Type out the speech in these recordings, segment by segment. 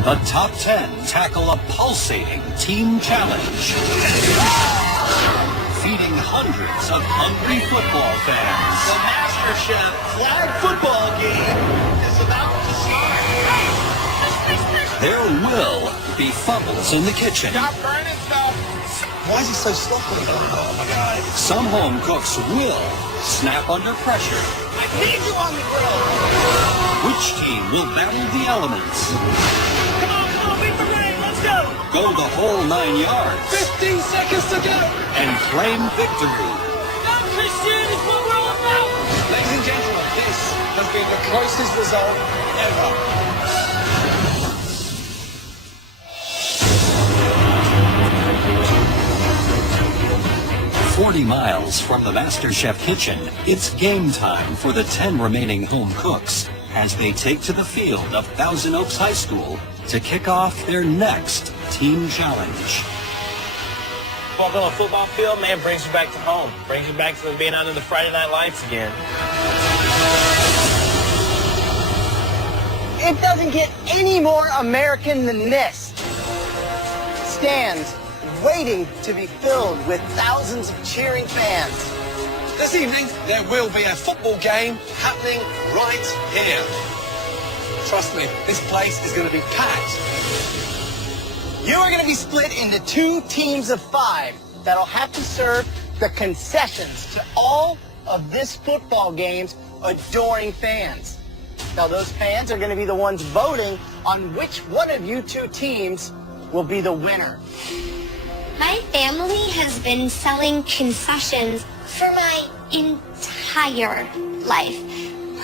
The top 10 tackle a pulsating team challenge, feeding hundreds of hungry football fans. The MasterChef flag football game is about to start. There will be fumbles in the kitchen. Stop burning stuff. Why is he so sloppy? Oh my God. Some home cooks will snap under pressure. I need you on the grill. Which team will battle the elements? Come on, beat the rain. Let's go. Go the whole 9 yards 15 seconds to go. and claim victory. Go, Christian, it's what we're all about. Ladies and gentlemen, this has been the closest result ever. 40 miles from the MasterChef kitchen, it's game time for the 10 remaining home cooks as they take to the field of Thousand Oaks High School to kick off their next team challenge. Walk on a football field, man, brings you back to home. Brings you back to being under the Friday Night Lights again. It doesn't get any more American than this. Stands waiting to be filled with thousands of cheering fans. This evening, there will be a football game happening right here. Trust me, this place is going to be packed. You are going to be split into 2 teams of 5 that'll have to serve the concessions to all of this football game's adoring fans. Now, those fans are going to be the ones voting on which one of you 2 teams will be the winner. My family has been selling concessions for my entire life.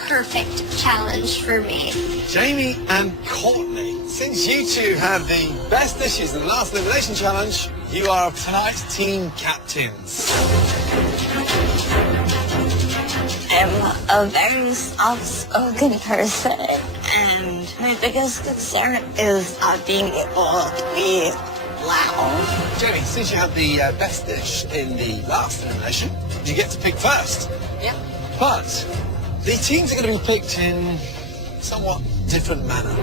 Perfect challenge for me. Jamie and Courtney, since you 2 had the best dishes in the last elimination challenge, you are tonight's team captains. I'm a very soft-spoken person, and my biggest concern is not being able to be loud. Jamie, since you had the best dish in the last elimination, you get to pick first. Yep. But the teams are going to be picked in somewhat different manner.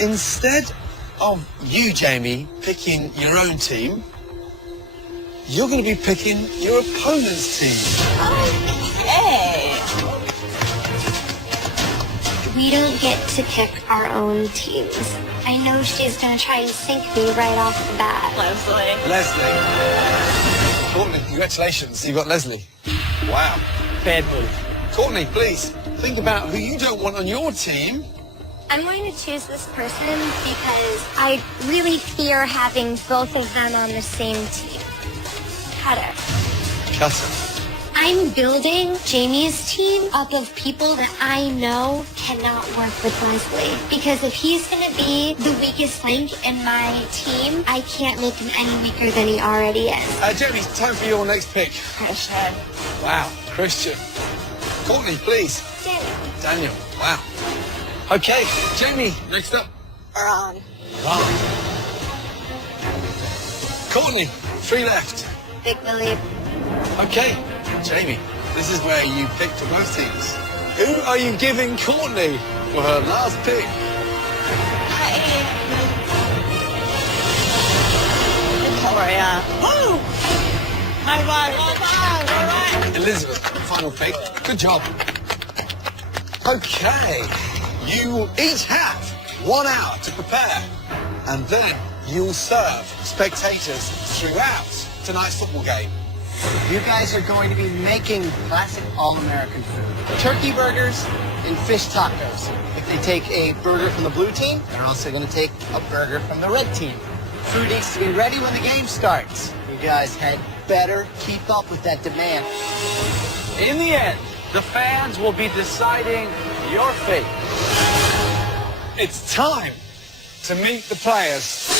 Instead of you, Jamie, picking your own team, you're going to be picking your opponent's team. Okay. We don't get to pick our own teams. I know she's gonna try and sink me right off the bat. Leslie. Courtney, congratulations. You got Leslie. Wow. Bad move. Courtney, please, think about who you don't want on your team. I'm going to choose this person because I really fear having both of them on the same team. Cutter. Cutter. I'm building Jamie's team up of people that I know cannot work with Leslie. Because if he's going to be the weakest link in my team, I can't make him any weaker than he already is. Jamie, time for your next pick. Christian. Wow, Christian. Courtney, please. Daniel. Wow. Okay, Jamie, next up. Ron. Ron. Courtney, 3 left. Big Willie. Okay, Jamie, this is where you pick for both teams. Who are you giving Courtney for her last pick? Victoria. Woo! High five. Elizabeth, final pick. Good job. Okay, you will each have 1 hour to prepare, and then you'll serve spectators throughout tonight's football game. You guys are going to be making classic all-American food. Turkey burgers and fish tacos. If they take a burger from the blue team, they're also going to take a burger from the red team. Food needs to be ready when the game starts. You guys had better keep up with that demand. In the end, the fans will be deciding your fate. It's time to meet the players.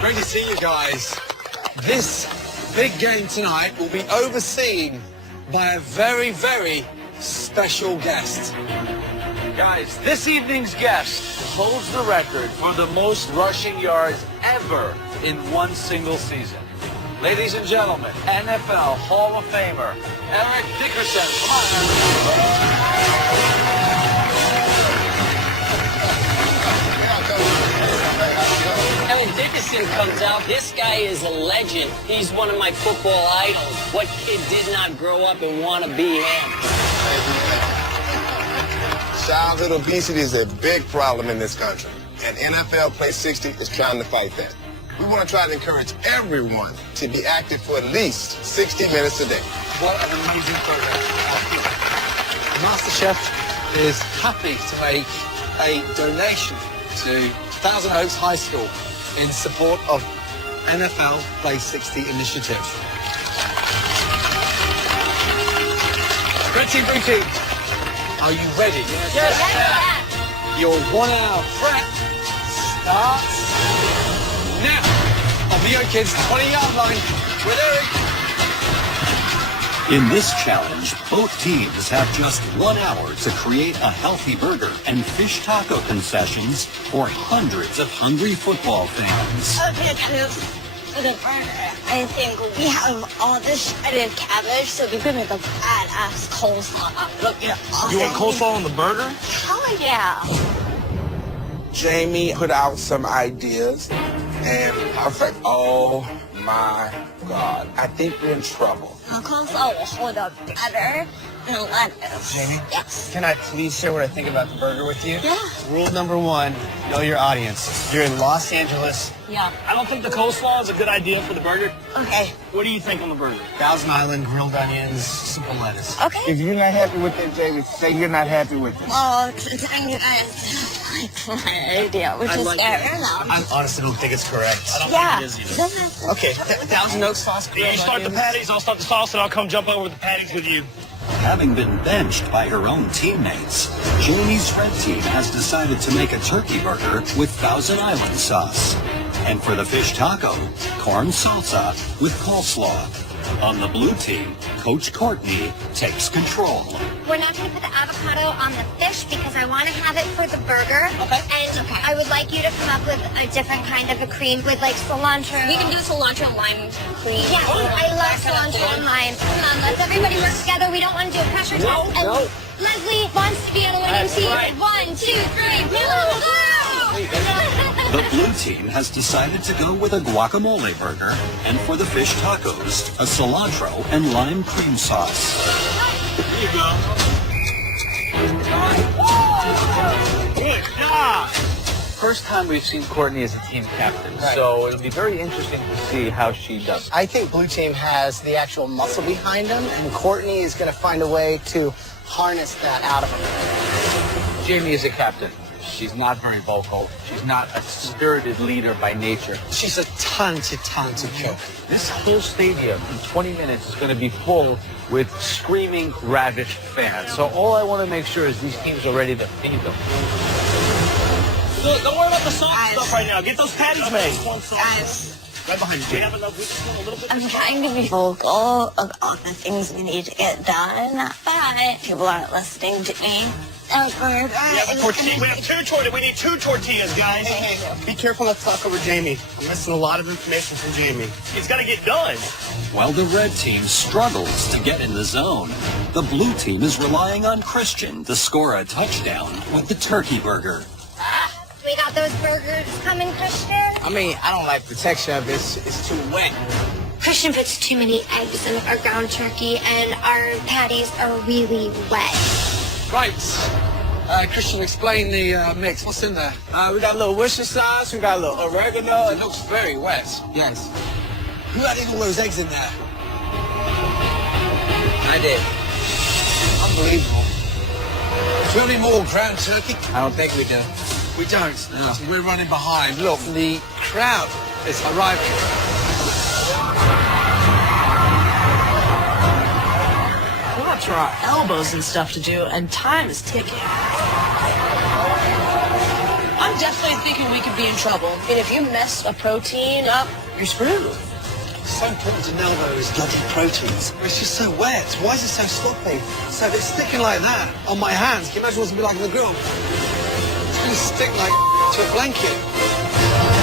Great to see you guys. This big game tonight will be overseen by a very, very special guest. Guys, this evening's guest holds the record for the most rushing yards ever in one single season. Ladies and gentlemen, NFL Hall of Famer, Eric Dickerson. Come on, Eric Dickerson comes out. This guy is a legend. He's one of my football idols. What kid did not grow up and want to be him? Childhood obesity is a big problem in this country, and NFL Play 60 is trying to fight that. We want to try to encourage everyone to be active for at least 60 minutes a day. What an amazing program. MasterChef is happy to make a donation to Thousand Oaks High School in support of NFL Play 60 initiative. Red team, blue team, are you ready? Yes. Your 1 hour prep starts now. On the Young Kids 20-yard line with Eric. In this challenge, both teams have just 1 hour to create a healthy burger and fish taco concessions for hundreds of hungry football fans. Okay, for the burger, I think we have all this shredded cabbage, so we could make a badass coleslaw. Look at all You want coleslaw on the burger? Hell yeah. Jamie put out some ideas, and perfect. Oh my God. I think we're in trouble. Coleslaw will hold up better than lettuce. Jamie? Yes. Can I please share what I think about the burger with you? Yeah. Rule number 1, know your audience. You're in Los Angeles. Yeah. I don't think the coleslaw is a good idea for the burger. Okay. What do you think on the burger? Thousand Island, grilled onions, simple lettuce. Okay. If you're not happy with it, Jamie, say you're not happy with it. Well, dang you guys like my idea, which is fair enough. I honestly don't think it's correct. Yeah. It is either. Okay, Thousand Oaks sauce. You start the patties, I'll start the sauce, and I'll come jump over the patties with you. Having been benched by her own teammates, Jamie's red team has decided to make a turkey burger with Thousand Island sauce. And for the fish taco, corn salsa with coleslaw. On the blue team, Coach Courtney takes control. We're not going to put the avocado on the fish because I want to have it for the burger. Okay. And I would like you to come up with a different kind of a cream with like cilantro. We can do cilantro and lime cream. Yeah, I love cilantro and lime. Come on, let's everybody work together. We don't want to do a pressure test. And Leslie wants to be on the winning team. right. 1, 2, 3, blue! The blue team has decided to go with a guacamole burger, and for the fish tacos, a cilantro and lime cream sauce. Here you go. Good job. First time we've seen Courtney as a team captain, so it'll be very interesting to see how she does. I think Blue Team has the actual muscle behind them, and Courtney is going to find a way to harness that out of him. Jamie is a captain. She's not very vocal. She's not a spirited leader by nature. She's a talented cook. This whole stadium in 20 minutes is going to be full with screaming, ravished fans. So all I want to make sure is these teams are ready to feed them. Don't worry about the sauce stuff right now. Get those patties made. Guys, Right behind you. Do you have enough? We just want a little bit. I'm trying to be vocal of all the things we need to get done, but people aren't listening to me. We have We need 2 tortillas, guys. Be careful not to talk over Jamie. I'm missing a lot of information from Jamie. It's got to get done. While the red team struggles to get in the zone, the blue team is relying on Christian to score a touchdown with the turkey burger. We got those burgers coming, Christian. I mean, I don't like the texture of it. It's too wet. Christian puts too many eggs in our ground turkey, and our patties are really wet. Right. Christian, explain the mix. What's in there? We got a little Worcester sauce. We got a little oregano. It looks very wet. Yes. Who added all those eggs in there? I did. Unbelievable. Do we have any more ground turkey? I don't think we do. We don't. No. So we're running behind. Look, the crowd is arriving. We're up to our elbows and stuff to do, and time is ticking. I'm definitely thinking we could be in trouble. And if you mess a protein up, you're screwed. It's so important to know those bloody proteins. It's just so wet. Why is it so sloppy? So if it's sticking like that on my hands, can you imagine what's going to be like on the grill? It's going to stick like to a blanket.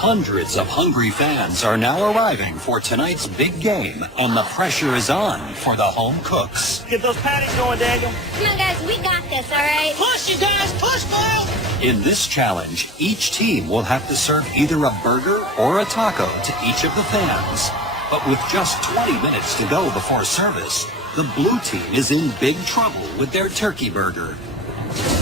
Hundreds of hungry fans are now arriving for tonight's big game, and the pressure is on for the home cooks. Get those patties going, Daniel. Come on, guys, we got this, all right? Push, you guys, push, Kyle. In this challenge, each team will have to serve either a burger or a taco to each of the fans. But with just 20 minutes to go before service, the blue team is in big trouble with their turkey burger.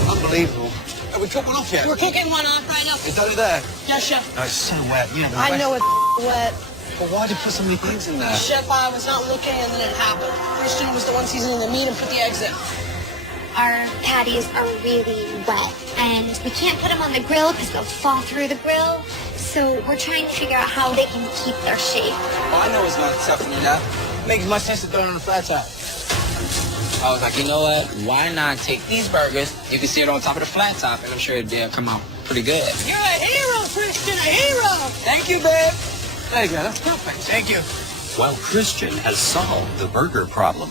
Unbelievable. Have we cooked one off yet? We're cooking one off right now. Is that it there? Yes, Chef. No, it's so wet. You know, I know it's wet. But why did you put so many things in there? Chef, I was not looking and then it happened. Christian was the one seasoning the meat and put the eggs in. Our patties are really wet, and we can't put them on the grill because they'll fall through the grill. So we're trying to figure out how they can keep their shape. Oh, I know it's not tough for you now. Makes much sense to throw it on a flat top. I was like, you know what? Why not take these burgers? You can see it on top of the flat top, and I'm sure they'll come out pretty good. You're a hero, Christian, a hero. Thank you, babe. There you go. That's perfect. Thank you. While Christian has solved the burger problem,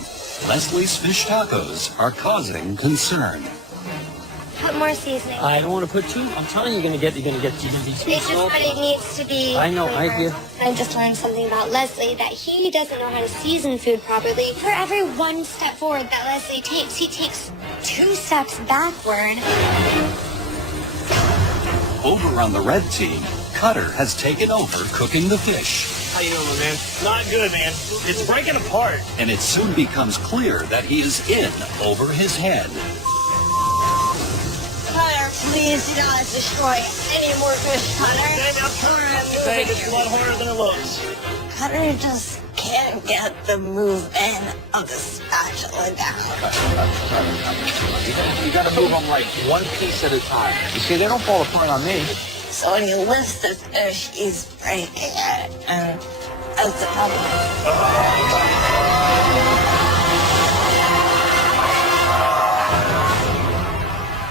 Leslie's fish tacos are causing concern. Put more seasoning. I don't want to put too. I'm telling you, you're gonna be too It's just salty. what it needs to be. I know, I flavor. do. I just learned something about Leslie, that he doesn't know how to season food properly. For every one step forward that Leslie takes, he takes 2 steps backward. Over on the red team, Cutter has taken over cooking the fish. How you doing, my man? Not good, man. It's breaking apart. And it soon becomes clear that he is in over his head. Cutter, please do not destroy any more fish, Cutter. Babe, it's a lot harder than it looks. Cutter just can't get the movement of the spatula down. You gotta move them like one piece at a time. You see, they don't fall apart on me. So when you lift the fish, he's breaking it. And that's the problem.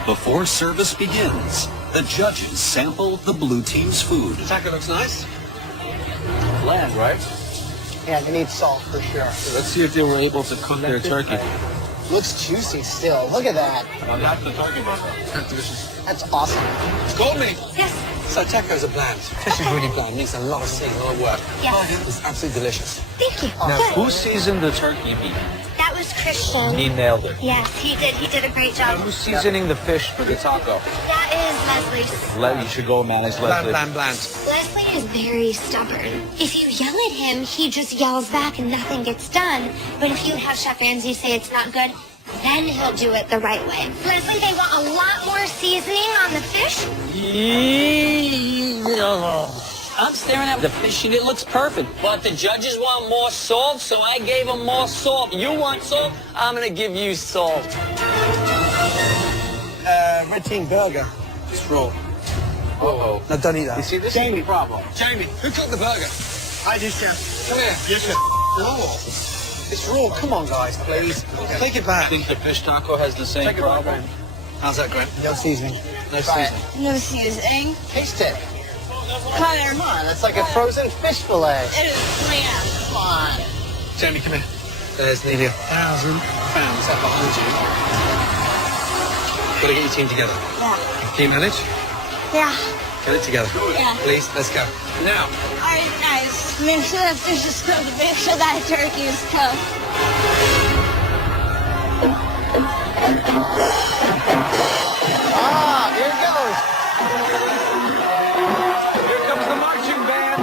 Before service begins, the judges sample the blue team's food. Taco looks nice. Bland, right? Yeah, they need salt for sure. Let's see if they were able to cook their turkey. Looks juicy still. Look at that. Now that's the turkey burger. That's delicious. That's awesome. It's called me. Yes. So tacos are bland. Fish is really bland. Needs a lot of seasoning, a lot of work. Yes. It's absolutely delicious. Thank you. Now, Good. who seasoned the turkey meat? That was Christian. He nailed it. Yes, he did. He did a great Now, job. who's seasoning the fish for the taco? That is Leslie's. You should go manage Bland, Leslie. bland, bland. Leslie is very stubborn. If you yell at him, he just yells back and nothing gets done. But if you have Chef Angie say it's not good, then he'll do it the right way. Leslie, they want a lot more seasoning on the fish. I'm staring at the fish and it looks perfect. But the judges want more salt, so I gave them more salt. You want salt? I'm gonna give you salt. Red team burger. It's raw. Uh-oh. No, don't eat that. You see, this is the problem. Jamie, who cooked the burger? I do, Chef. Come here. Yes, Chef. Raw. It's raw. Come on, guys, please. Take it I back. think the fish taco has the same Take it back. problem. How's that, Grant? No seasoning. No Try it. seasoning. No seasoning. Taste it. Cutter, Come on, that's like a frozen fish fillet. it is bland. Come on. Jamie, come here. There's nearly 1,000 fans out behind you. Got to get your team together. Yeah. Can you manage? Yeah. Get it together. Yeah. Please, let's go. Now. All right, guys. Make sure that fish is cooked. Make sure that turkey is cooked. Ah, here it goes. Here comes the marching band.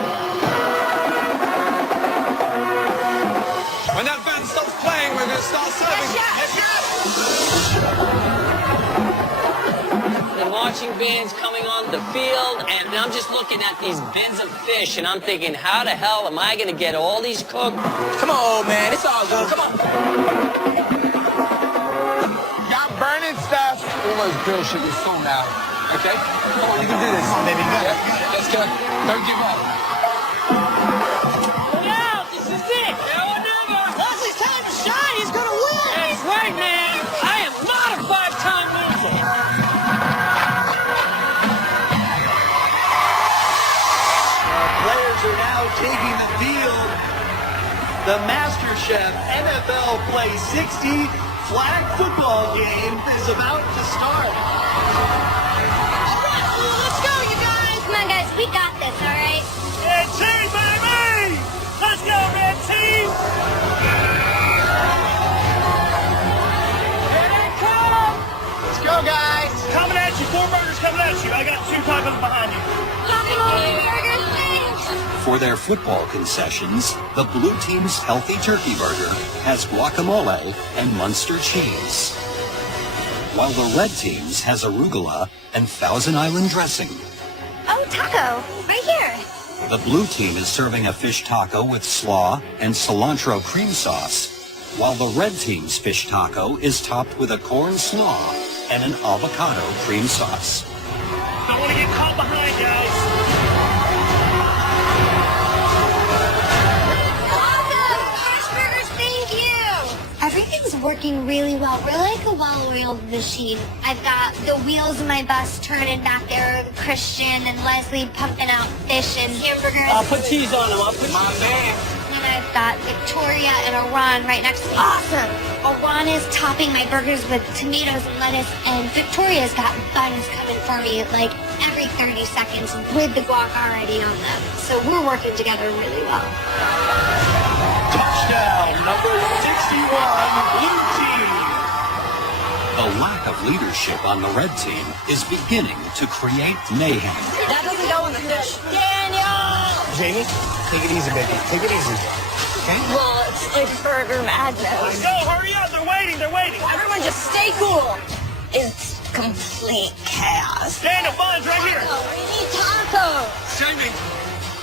When that band stops playing, we're going to start serving. The marching band's coming on the field, and I'm just looking at these bins of fish, and I'm thinking, how the hell am I gonna get all these cooked? Come on, man. It's all good. Come on. Y'all burning stuff. Almost grill shit is so loud. Okay? Come on, you can do this. Maybe go. Yeah, let's go. Don't give up. Look out! This is it! Leslie's time to shine. He's gonna win. That's right, man! I am not a 5-time loser! The MasterChef NFL Play 60 flag football game is about to start. Let's go, you guys. Come on, guys. We got this, all right? Red team, baby! Let's go, red team! Here they come! Let's go, guys. Coming at you, 4 burgers coming at you. I got 2 tacos behind you. For their football concessions, the blue team's healthy turkey burger has guacamole and Munster cheese, while the red team's has arugula and Thousand Island dressing. Oh, taco. Right here. The blue team is serving a fish taco with slaw and cilantro cream sauce, while the red team's fish taco is topped with a corn slaw and an avocado cream sauce. I want to get caught behind, guys. Everything's working really well. We're like a well-oiled machine. I've got the wheels of my bus turning back there, Christian and Leslie pumping out fish and hamburgers. I'll put cheese on them. I'll put My man. And I've got Victoria and Iran right next to me. Awesome! Iran is topping my burgers with tomatoes and lettuce, and Victoria's got buns coming for me like every 30 seconds with the guac already on them. So we're working together really well. Touchdown, number 61, blue team. The lack of leadership on the red team is beginning to create mayhem. That doesn't go in the fish. Daniel! Jamie, take it easy, baby. Take it easy. Okay? Well, it's like burger madness. Let's go, hurry up. They're waiting, they're waiting. Everyone just stay cool. It's complete chaos. Daniel, buns right here. We need tacos. Jamie,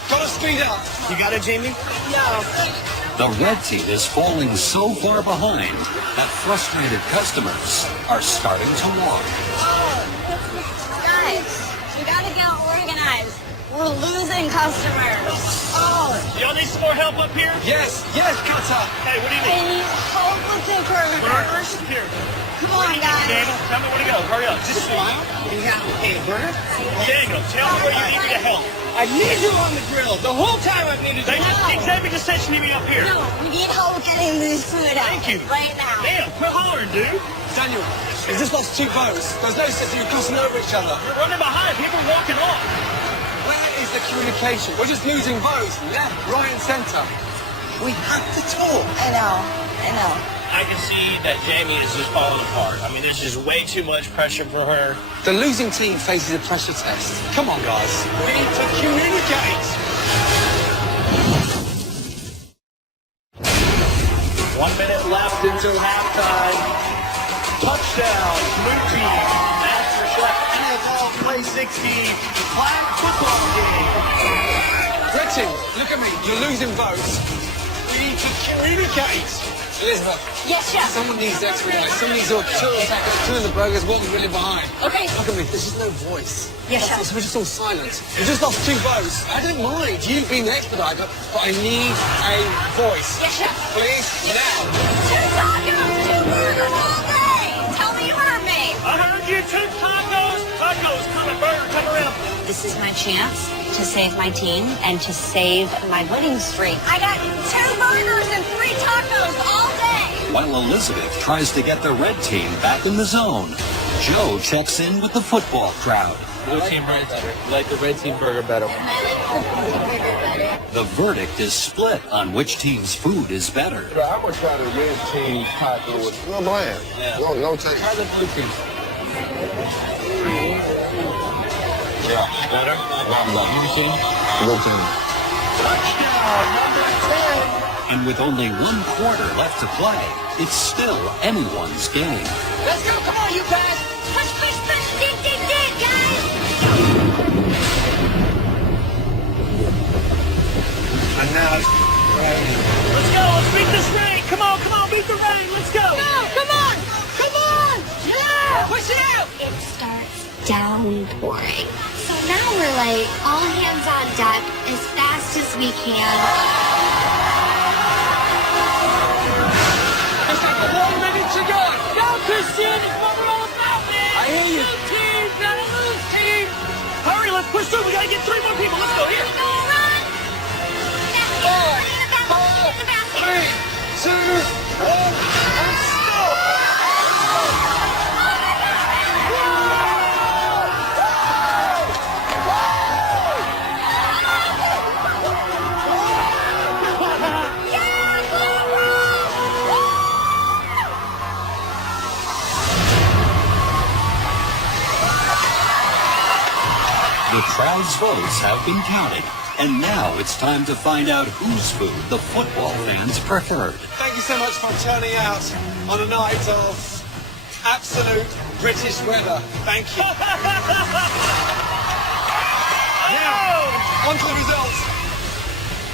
gotta speed up. You got it, Jamie? The red team is falling so far behind that frustrated customers are starting to walk. Guys, we gotta get organized. We're losing customers. Oh. Y'all need some more help up here? Yes, Cutter. Hey, what do you I need? need help with the burger. Burgers? Here. Come on, guys. Daniel, tell me where to go. Hurry up. Just Smile. You got a burger? Daniel, tell me where you need me to help. I need you on the grill. The whole time I've needed you. Xavier just said you need me up here. No, we need help getting this food out. Thank you. Right now. Damn, quit hollering, dude. Daniel, we just lost 2 boats. There's no sense in you crossing over each other. We're running behind. People are walking off. Where is the communication? We're just losing boats, left, right, and centre. We have to talk. I know. I can see that Jamie is just falling apart. I mean, there's just way too much pressure for her. The losing team faces a pressure test. Come on, guys. We need to communicate. 1 minute left until halftime. Touchdown, blue team. MasterChef NFL Play 60 flag football game. Red team, look at me. You're losing votes. We need to communicate. Elizabeth. Yes, chef. Someone needs to expedite. Someone needs to turn the burgers, walking really behind. Okay. Look at me. There's just no voice. Yes, chef. So we're just all silent. We just lost 2 votes. I don't mind. You've been the expediter, but I need a voice. Yes, chef. Please, now. 2 tacos, 2 burgers all day. Tell me you heard me. I heard you. 2 tacos. Tacos coming, burger coming around. This is my chance to save my team and to save my winning streak. I got 2 burgers and 3 tacos all day. While Elizabeth tries to get the red team back in the zone, Joe checks in with the football crowd. Blue team burger better. Like the red team burger better. The verdict is split on which team's food is better. I'm gonna try the red team taco. No bland. Yeah. No taste. Try the blue team. Yeah. Better? Blue team? Blue team. Touchdown, number 10. And with only 1 quarter left to play, it's still anyone's game. Let's go. Come on, you guys. Push, push, push. Dig, dig, dig, guys. And now it's Let's go. Let's beat this rain. Come on, beat the rain. Let's go. Come on! Yeah! Push it out! It starts downpouring. So now we're like all hands on deck as fast as we can. Just like 1 minute to go. Go, Christian. It's what we're all about, man. I hear you. Blue team, not a lose team. Hurry, let's push through. We gotta get 3 more people. Let's go here. Go, run. In the basket. In the basket. The crowd's votes have been counted, and now it's time to find out whose food the football fans preferred. Thank you so much for turning out on a night of absolute British weather. Thank you. Now, on to the results.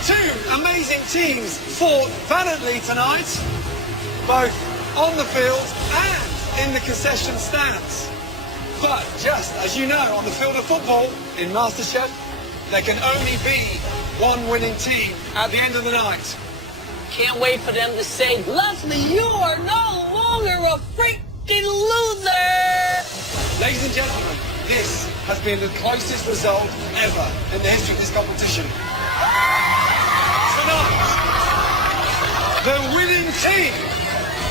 Two amazing teams fought valiantly tonight, both on the field and in the concession stands. But just as you know, on the field of football, in MasterChef, there can only be one winning team at the end of the night. Can't wait for them to say, Leslie, you are no longer a freaking loser! Ladies and gentlemen, this has been the closest result ever in the history of this competition. Tonight, the winning team.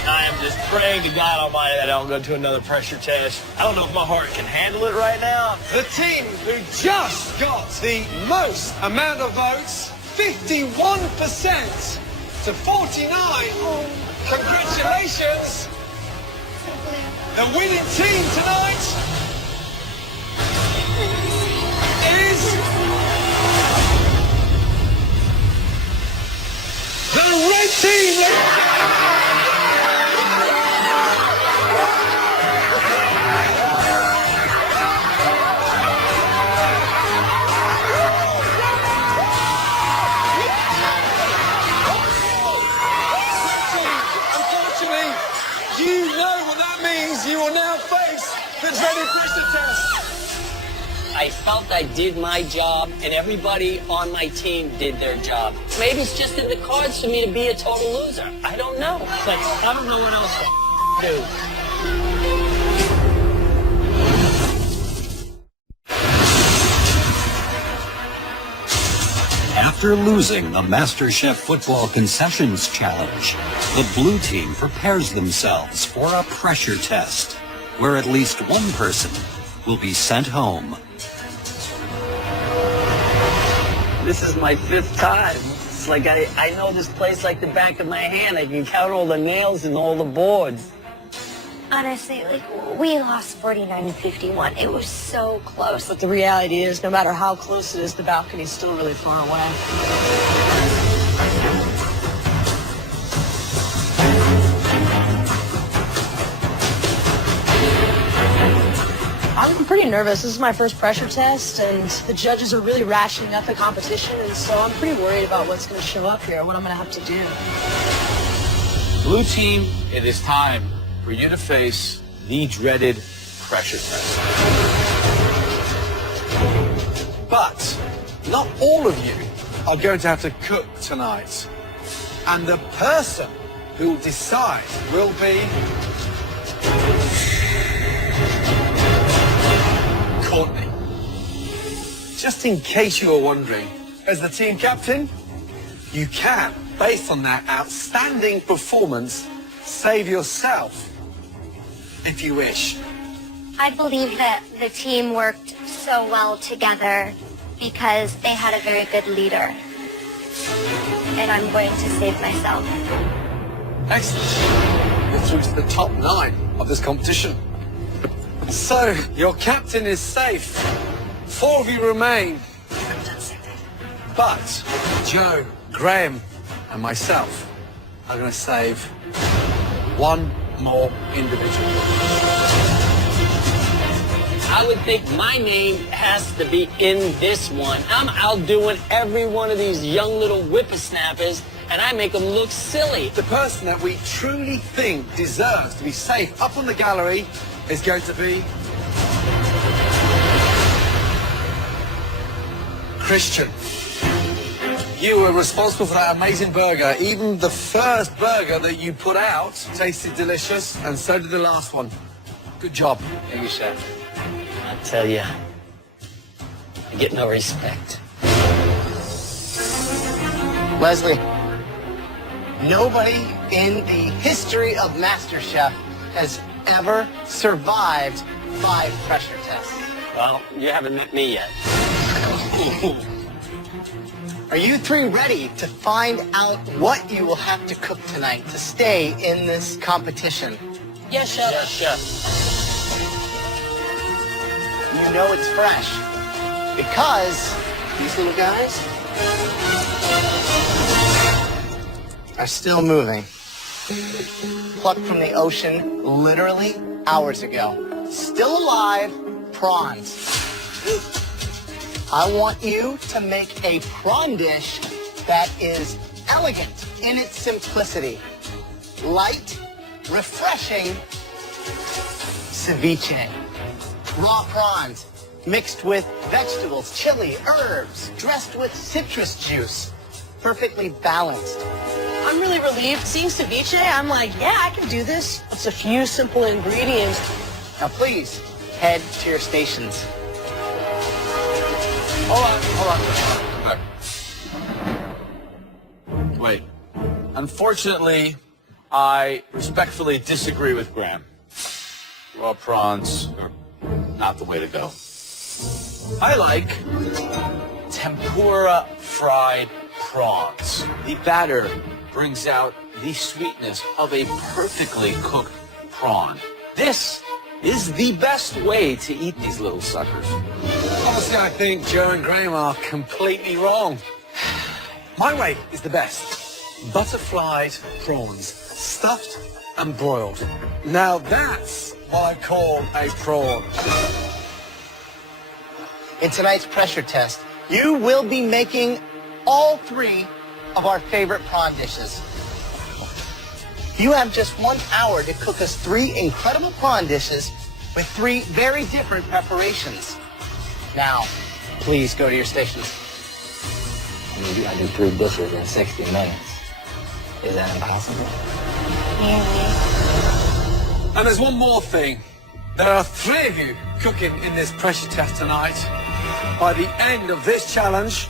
I am just praying to God Almighty that I don't go to another pressure test. I don't know if my heart can handle it right now. The team who just got the most amount of votes, 51% to 49. Congratulations. The winning team tonight is the red team. You know what that means. You will now face the dreaded pressure test. I felt I did my job, and everybody on my team did their job. Maybe it's just in the cards for me to be a total loser. I don't know. But I don't know what else to do. After losing the MasterChef Football Concessions Challenge, the blue team prepares themselves for a pressure test, where at least one person will be sent home. This is my 5th time. It's like I know this place like the back of my hand. I can count all the nails and all the boards. Honestly, we lost 49-51. It was so close. But the reality is, no matter how close it is, the balcony's still really far away. I'm pretty nervous. This is my first pressure test, and the judges are really ratcheting up the competition, and so I'm pretty worried about what's going to show up here, what I'm going to have to do. Blue team, it is time for you to face the dreaded pressure test. But not all of you are going to have to cook tonight. And the person who will decide will be Courtney. Just in case you were wondering, as the team captain, you can, based on that outstanding performance, save yourself if you wish. I believe that the team worked so well together because they had a very good leader. And I'm going to save myself. Excellent. You're through to the top 9 of this competition. So, your captain is safe. 4 of you remain. But Joe, Graham, and myself are going to save one more individual. I would think my name has to be in this one. I'm outdoing every one of these young little whippersnappers, and I make them look silly. The person that we truly think deserves to be safe up on the gallery is going to be Christian. You were responsible for that amazing burger. Even the first burger that you put out tasted delicious, and so did the last one. Good job. Thank you, Chef. I tell you, I get no respect. Leslie, nobody in the history of MasterChef has ever survived 5 pressure tests. Well, you haven't met me yet. Are you 3 ready to find out what you will have to cook tonight to stay in this competition? Yes, Chef. Yes, Chef. You know it's fresh. Because these little guys are still moving. Plucked from the ocean literally hours ago. Still alive, prawns. I want you to make a prawn dish that is elegant in its simplicity. Light, refreshing ceviche. Raw prawns mixed with vegetables, chili, herbs, dressed with citrus juice. Perfectly balanced. I'm really relieved. Seeing ceviche, I'm like, yeah, I can do this. It's a few simple ingredients. Now please, head to your stations. Hold on. Wait. Unfortunately, I respectfully disagree with Graham. Raw prawns are not the way to go. I like tempura fried prawns. The batter brings out the sweetness of a perfectly cooked prawn. This is the best way to eat these little suckers. Honestly, I think Joe and Graham are completely wrong. My way is the best. Butterflied prawns, stuffed and broiled. Now that's what I call a prawn. In tonight's pressure test, you will be making all three of our favorite prawn dishes. You have just 1 hour to cook us 3 incredible prawn dishes with 3 very different preparations. Now, please go to your stations. I do 3 dishes in 60 minutes. Is that impossible? And there's one more thing. There are 3 of you cooking in this pressure test tonight. By the end of this challenge,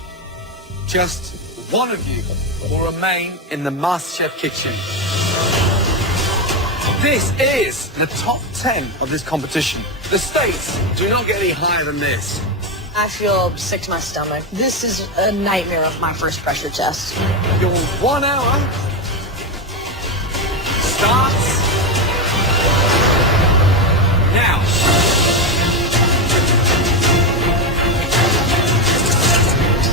just 1 of you will remain in the MasterChef kitchen. This is the top 10 of this competition. The stakes do not get any higher than this. I feel sick to my stomach. This is a nightmare of my first pressure test. Your 1 hour starts now.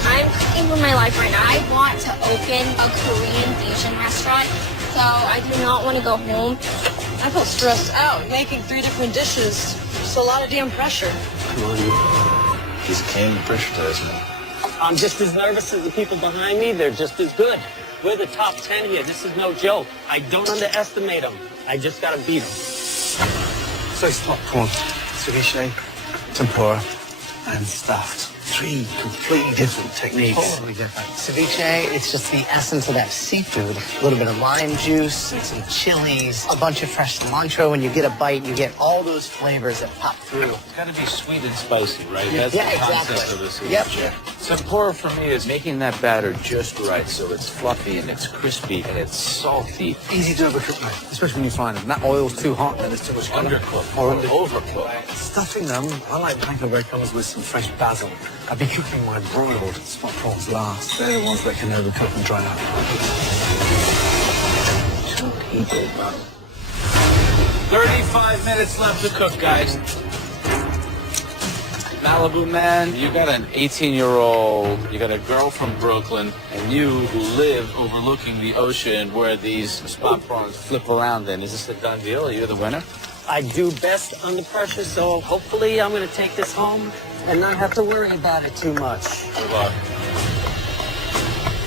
I'm cooking for my life right now. I want to open a Korean fusion restaurant, so I do not want to go home. I feel stressed out making 3 different dishes. It's a lot of damn pressure. Just came to pressure test, man. I'm just as nervous as the people behind me. They're just as good. We're the top 10 here. This is no joke. I don't underestimate them. I just got to beat them. So it's popcorn, ceviche, tempura, and stuffed. 3 completely different techniques. Totally different. Ceviche, it's just the essence of that seafood. A little bit of lime juice, some chilies, a bunch of fresh cilantro. When you get a bite, you get all those flavors that pop through. It's got to be sweet and spicy, right? That's Yeah, the concept exactly. of this. Yep. Tempura for me is making that batter just right so it's fluffy and it's crispy and it's salty. Easy to overcook, mate. Especially when you find them. That oil's too hot and there's too much colour. Undercooked Or overcooked. Stuffing them, I like panko bread comes with some fresh basil. I'd be cooking my broiled spot prawns last. They're the ones that can overcook and dry out. 2 people, bro. 35 minutes left to cook, guys. Malibu man, you got an 18-year-old, you got a girl from Brooklyn, and you who live overlooking the ocean where these spot prawns flip around in. Is this a done deal? Are you the winner? I do best under pressure, so hopefully I'm going to take this home and not have to worry about it too much. Good luck.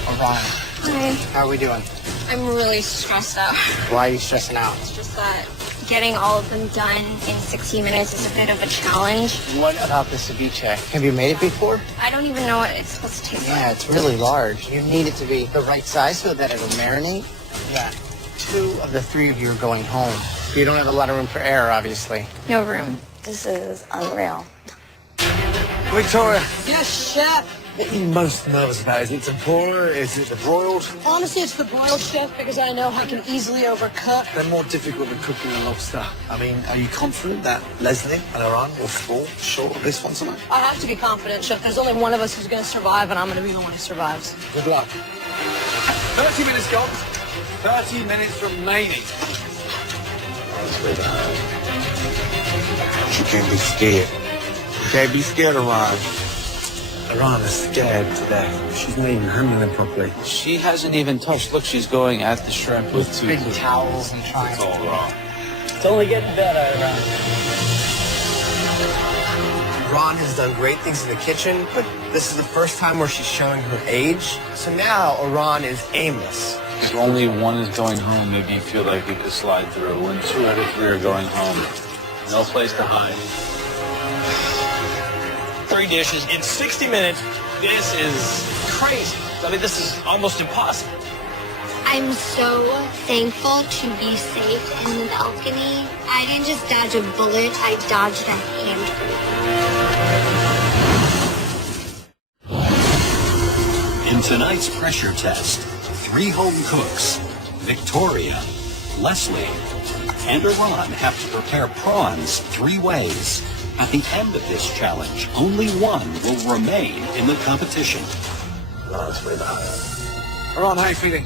All right. Hi. How are we doing? I'm really stressed out. Why are you stressing out? It's just that getting all of them done in 60 minutes is a bit of a challenge. What about the ceviche? Have you made it before? I don't even know what it's supposed to taste like. Yeah, it's really large. You need it to be the right size so that it'll marinate. Yeah. 2 of the 3 of you are going home. You don't have a lot of room for error, obviously. No room. This is unreal. Victoria, Yes, chef. what are you most nervous about? Is it tempura? Is it the broiled? Honestly, it's the broiled, chef, because I know I can easily overcook. They're more difficult than cooking a lobster. I mean, are you confident that Leslie and Iran will fall short of this one tonight? I have to be confident, chef. There's only one of us who's going to survive, and I'm going to be the one who survives. Good luck. 30 minutes gone. 30 minutes remaining. You can't be scared. You can't be scared of Ron. Iran is scared to death. She's not even handling them properly. She hasn't even touched. Look, she's going at the shrimp with two Big towels and trying. It's all wrong. It's only getting better, Iran. Iran has done great things in the kitchen, but this is the first time where she's showing her age. So now Iran is aimless. If only one is going home, maybe you feel like you could slide through. When 2 out of 3 are going home, no place to hide. 3 dishes in 60 minutes. This is crazy. I mean, this is almost impossible. I'm so thankful to be safe in the balcony. I didn't just dodge a bullet, I dodged a hand grenade. In tonight's pressure test, 3 home cooks, Victoria, Leslie, and Iran have to prepare prawns 3 ways. At the end of this challenge, only one will remain in the competition. Iran, how are you feeling?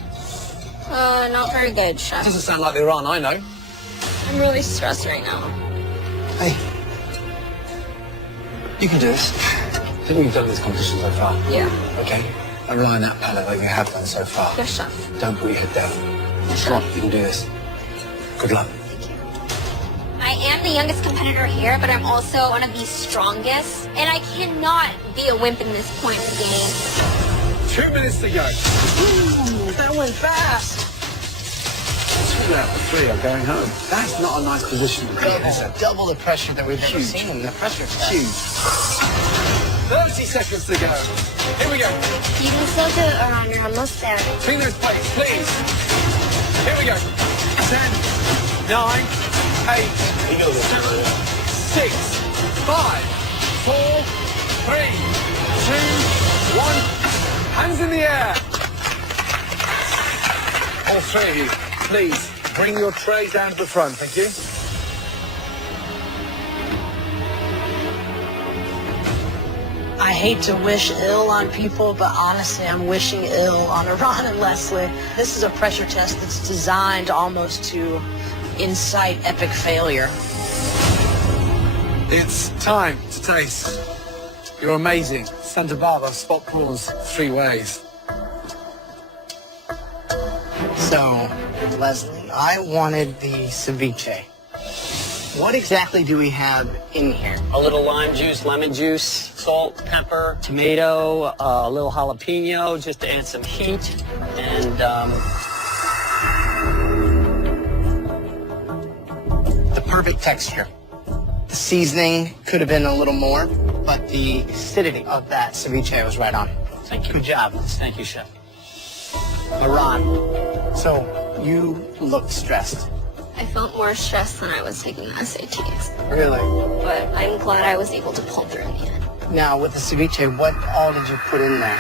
Not very good, Chef. Doesn't sound like the Iran I know. I'm really stressed right now. Hey, you can do this. I think we've done this competition so far. Yeah. Okay, I'm relying that palette like we have done so far. Yes, Chef. Don't put your head down. Come on, you can do this. Good luck. I am the youngest competitor here, but I'm also one of the strongest, and I cannot be a wimp in this point of the game. 2 minutes to go. Ooh, that went fast. 2 out of 3 are going home. That's not a nice position to be in, is it? Double the pressure that we've ever seen in the pressure test. Huge. 30 seconds to go. Here we go. You can still do it, Iran. You're almost there. Clean those plates, please. Here we go. 10, 9, 8, 7, 6, 5, 4, 3, 2, 1. Hands in the air. All 3 of you, please bring your trays down to the front. Thank you. I hate to wish ill on people, but honestly, I'm wishing ill on Iran and Leslie. This is a pressure test that's designed almost to incite epic failure. It's time to taste. You're amazing. Santa Barbara spot prawns 3 ways. So, Leslie, I wanted the ceviche. What exactly do we have in here? A little lime juice, lemon juice, salt, pepper, tomato, a little jalapeno, just to add some heat, and The perfect texture. The seasoning could have been a little more, but the acidity of that ceviche was right on. thank you. Good job. Thank you, Chef. Iran, so you looked stressed. I felt more stressed than I was taking the SATs. Really? But I'm glad I was able to pull through in the end. Now, with the ceviche, what all did you put in there?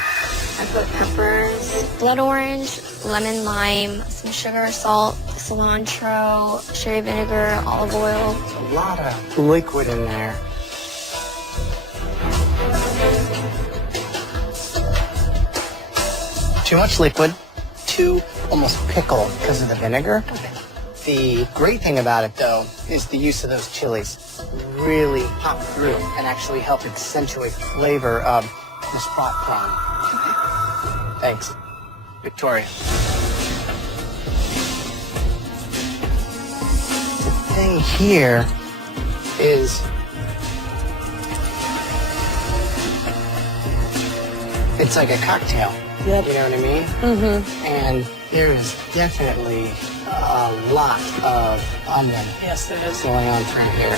I put peppers, blood orange, lemon, lime, some sugar, salt, cilantro, sherry vinegar, olive oil. A lot of liquid in there. Too much liquid, too almost pickle because of the vinegar. The great thing about it, though, is the use of those chilies really pop through and actually help accentuate the flavor of the spot prawn. Thanks. Victoria. The thing here is it's like a cocktail. Yep. You know what I mean? Mm-hmm. And there is definitely a lot of onion Yes, there is. going on through here.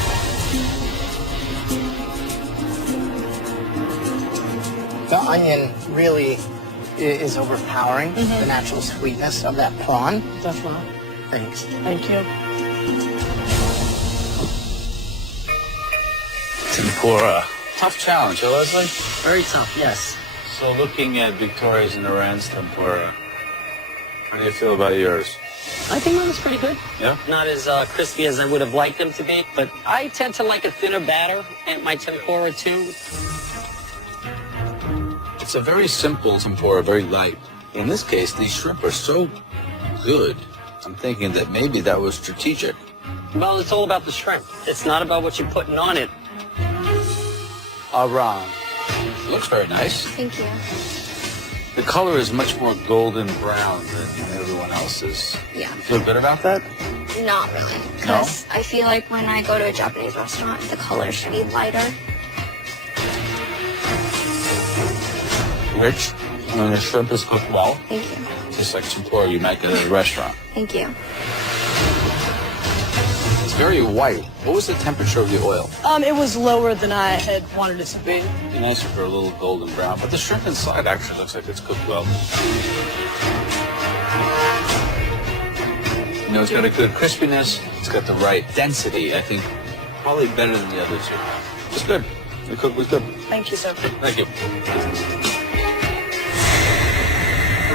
The onion really is overpowering the natural sweetness of that prawn. Definitely. Thanks. Thank you. Tempura. Tough challenge, huh, Leslie? Very tough, yes. So looking at Victoria's and Iran's tempura, how do you feel about yours? I think that was pretty good. Yeah? Not as crispy as I would have liked them to be, but I tend to like a thinner batter and my tempura too. It's a very simple tempura, very light. In this case, these shrimp are so good. I'm thinking that maybe that was strategic. Well, it's all about the shrimp. It's not about what you're putting on it. Iran, It looks very nice. Thank you. The color is much more golden brown than everyone else's. Yeah. Feel good about that? Not really. Because I feel like when I go to a Japanese restaurant, the color should be lighter. Rich. And the shrimp is cooked well. Thank you. Just like tempura you make at a restaurant. Thank you. It's very white. What was the temperature of the oil? It was lower than I had wanted it to be. It'd be nicer for a little golden brown, but the shrimp inside actually looks like it's cooked well. You know, it's got a good crispiness. It's got the right density, I think. Probably better than the other two. It's good. The cook was good. Thank you, sir. Thank you.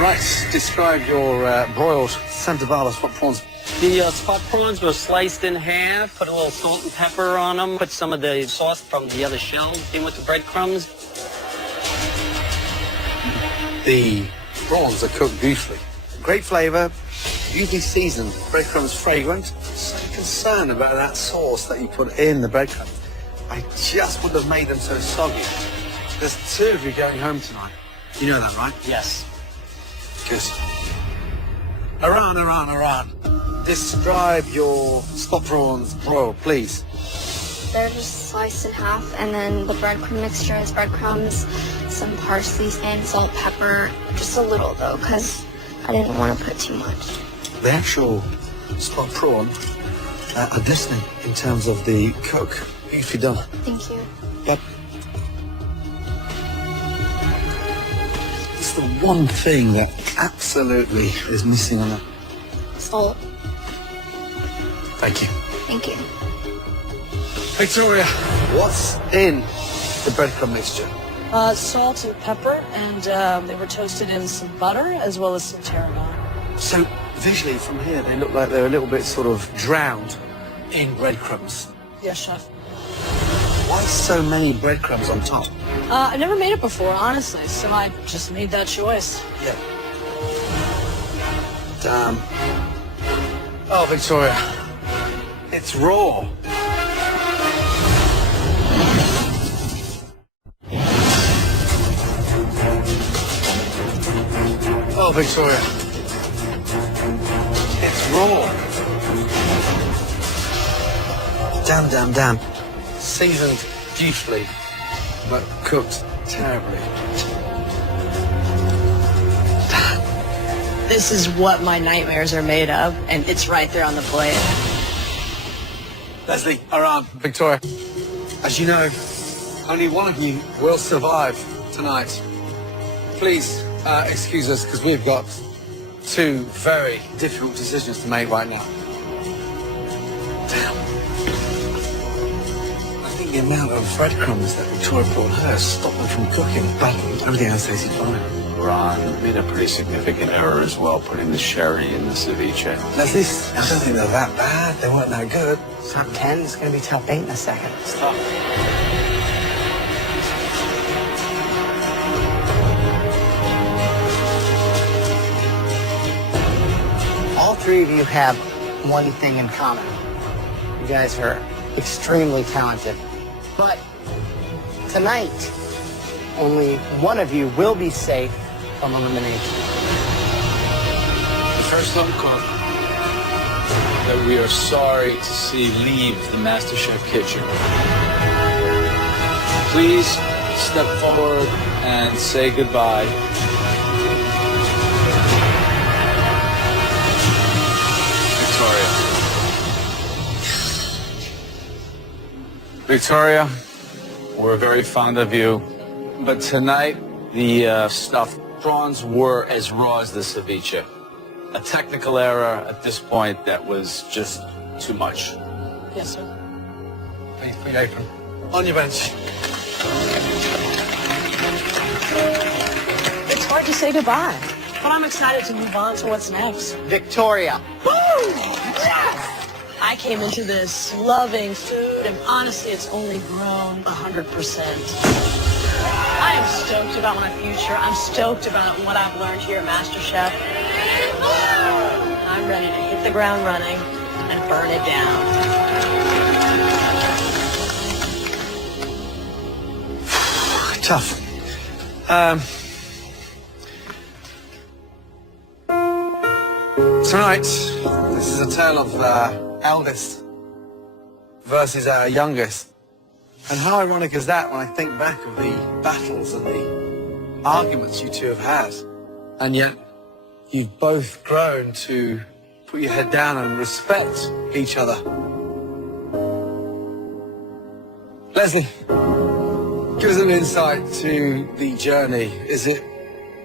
Right, describe your broiled Santa Barbara spot prawns. The spot prawns were sliced in half, put a little salt and pepper on them, put some of the sauce from the other shell in with the breadcrumbs. The prawns are cooked beautifully. Great flavour, beautifully seasoned, breadcrumbs fragrant. So concerned about that sauce that you put in the breadcrumbs. I just wouldn't have made them so soggy. There's two of you going home tonight. You know that, right? Yes. Good. Aran. Describe your spot prawns broiled, please. They're just sliced in half, and then the breadcrumb mixture is breadcrumbs, some parsley and salt, pepper, just a little though, because I didn't want to put too much. The actual spot prawn are different in terms of the cook. Beautifully done. Thank you. But it's the one thing that absolutely is missing on that. Salt. Thank you. Thank you. Victoria, what's in the breadcrumb mixture? Salt and pepper, and they were toasted in some butter as well as some tarragon. So visually from here, they look like they're a little bit sort of drowned in breadcrumbs. Yes, chef. Why so many breadcrumbs on top? I've never made it before, honestly, so I just made that choice. Yeah. Damn. Oh, Victoria, it's raw. Oh, Victoria, it's raw. Damn. Seasoned beautifully, but cooked terribly. This is what my nightmares are made of, and it's right there on the plate. Leslie, Aram, Victoria, as you know, only one of you will survive tonight. Please excuse us, because we've got two very difficult decisions to make right now. Damn. I think the amount of breadcrumbs that Victoria brought her stopped them from cooking, but everything else tasted fine. Ron made a pretty significant error as well, putting the sherry in the ceviche. Leslie, I don't think they're that bad. They weren't that good. Top 10 is going to be top 8 in a second. It's tough. All three of you have one thing in common. You guys are extremely talented. But tonight, only one of you will be safe from elimination. The first home cook that we are sorry to see leave the MasterChef kitchen. Please step forward and say goodbye. Victoria, we're very fond of you, but tonight the stuffed prawns were as raw as the ceviche. A technical error at this point that was just too much. Yes, sir. Please, clean apron. On your bench. It's hard to say goodbye, but I'm excited to move on to what's next. Victoria. Woo! Yes! I came into this loving food, and honestly, it's only grown 100%. I am stoked about my future. I'm stoked about what I've learned here at MasterChef. I'm ready to hit the ground running and burn it down. Tough. Tonight, this is a tale of eldest versus our youngest. And how ironic is that when I think back of the battles and the arguments you two have had. And yet, you've both grown to put your head down and respect each other. Leslie, give us an insight to the journey. Is it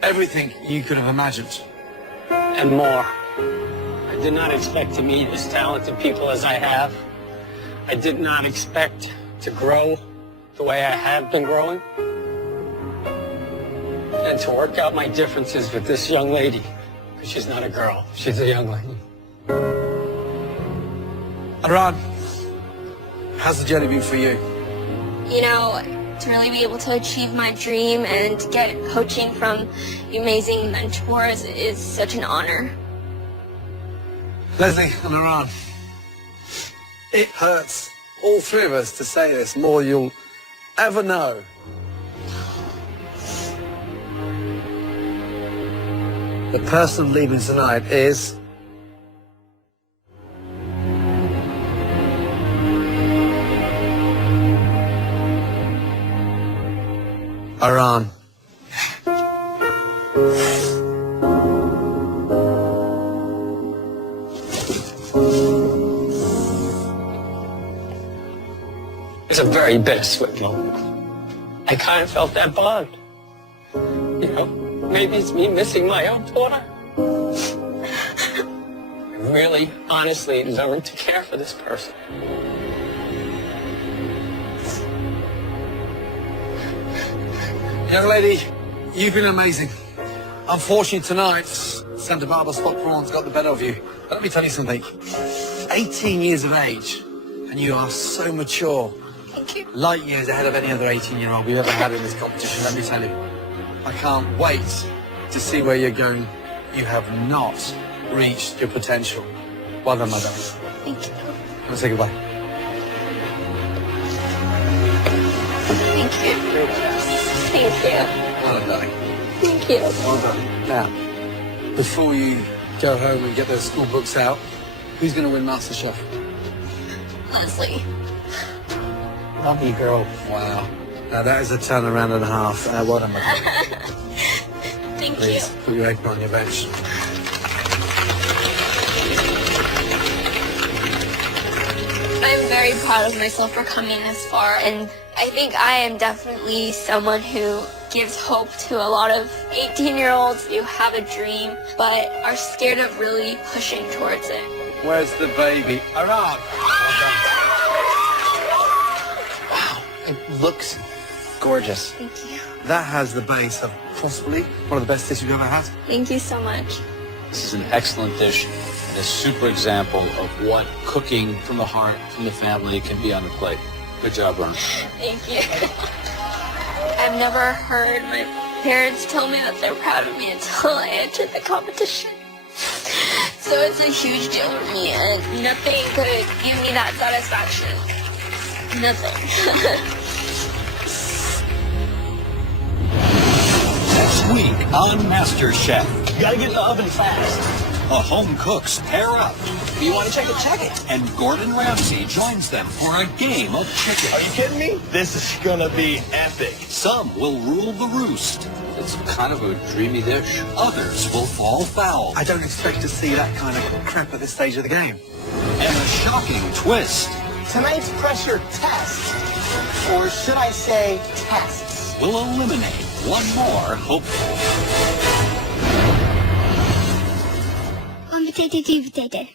everything you could have imagined? And more. I did not expect to meet as talented people as I have. I did not expect to grow the way I have been growing. And to work out my differences with this young lady. Because she's not a girl, she's a young lady. Aran, how's the journey been for you? You know, to really be able to achieve my dream and get coaching from amazing mentors is such an honor. Leslie and Aran, it hurts all three of us to say this more than you'll ever know. The person leaving tonight is Aran. It's a very bittersweet moment. I kind of felt that bond. You know, maybe it's me missing my own daughter. I really, honestly learned to care for this person. Young lady, you've been amazing. Unfortunately tonight, Santa Barbara spot prawns got the better of you. But let me tell you something. 18 years of age, and you are so mature. Thank you. Light years ahead of any other 18-year-old we've ever had in this competition, let me tell you. I can't wait to see where you're going. You have not reached your potential. Well done, my darling. Thank you. Let's say goodbye. Thank you. Thank you. Well done, darling. Thank you. Well done. Now, before you go home and get those school books out, who's going to win MasterChef? Leslie. Love you, girl. Wow. Now that is a turnaround and a half. Well done, my darling. Thank Please, you. put your apron on your bench. I'm very proud of myself for coming this far, and I think I am definitely someone who gives hope to a lot of 18-year-olds who have a dream but are scared of really pushing towards it. Where's the baby? Aran. Wow, it looks gorgeous. Thank you. That has the base of possibly one of the best dishes you've ever had. Thank you so much. This is an excellent dish and a super example of what cooking from the heart, from the family can be on the plate. Good job, Ron. Thank you. I've never heard my parents tell me that they're proud of me until I entered the competition. So it's a huge deal for me, and nothing could give me that satisfaction. Nothing. Next week on MasterChef, You gotta get in the oven fast. the home cooks pair up, You want to check it? Check it. and Gordon Ramsay joins them for a game of chicken. Are you kidding me? This is gonna be epic. Some will rule the roost, It's kind of a dreamy dish. others will fall foul, I don't expect to see that kind of crap at this stage of the game. and a shocking twist Tonight's pressure test, or should I say tests, will eliminate one more hopeful. Potato.